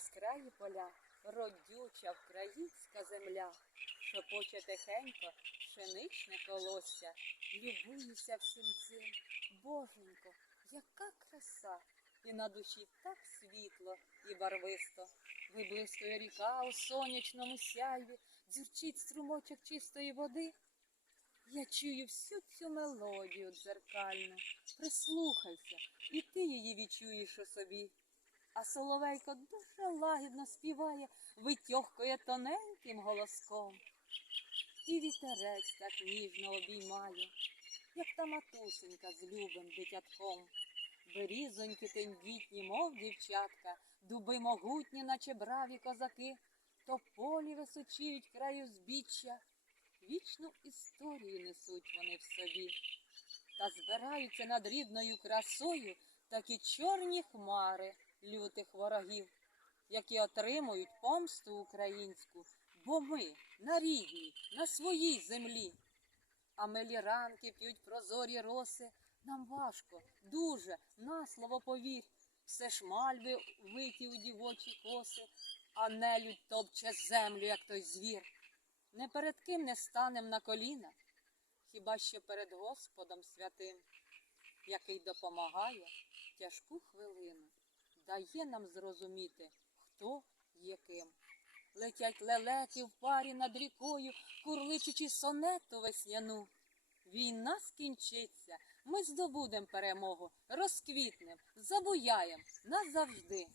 безкраї поля, родюча українська земля, шепоче тихенько пшеничне колосся, любуюся всім цим, боженько, яка краса, і на душі так світло і барвисто, виблискує ріка у сонячному сяйві, дзюрчить струмочок чистої води. Я чую всю цю мелодію дзеркальну, прислухайся, і ти її відчуєш у собі. А соловейко дуже лагідно співає, витьохкує тоненьким голоском. І вітерець так ніжно обіймає, як та матусенька з любим дитятком. Берізоньки тендітні, мов дівчатка, дуби могутні, наче браві козаки, тополі височіють краю збіччя, вічну історію несуть вони в собі. Та збираються над рідною красою такі чорні хмари лютих ворогів, які отримують помсту українську, бо ми на рідній, на своїй землі. А милі ранки п'ють прозорі роси, нам важко, дуже, на слово повір, все ж мальви виті у дівочі коси, а нелюдь топче землю, як той звір. Не перед ким не станем на коліна, хіба що перед Господом святим, який допомагає тяжку хвилину, дає нам зрозуміти, хто є ким. Летять лелеки в парі над рікою, курличучи сонету весняну. Війна скінчиться, ми здобудем перемогу, розквітнем, забуяєм назавжди.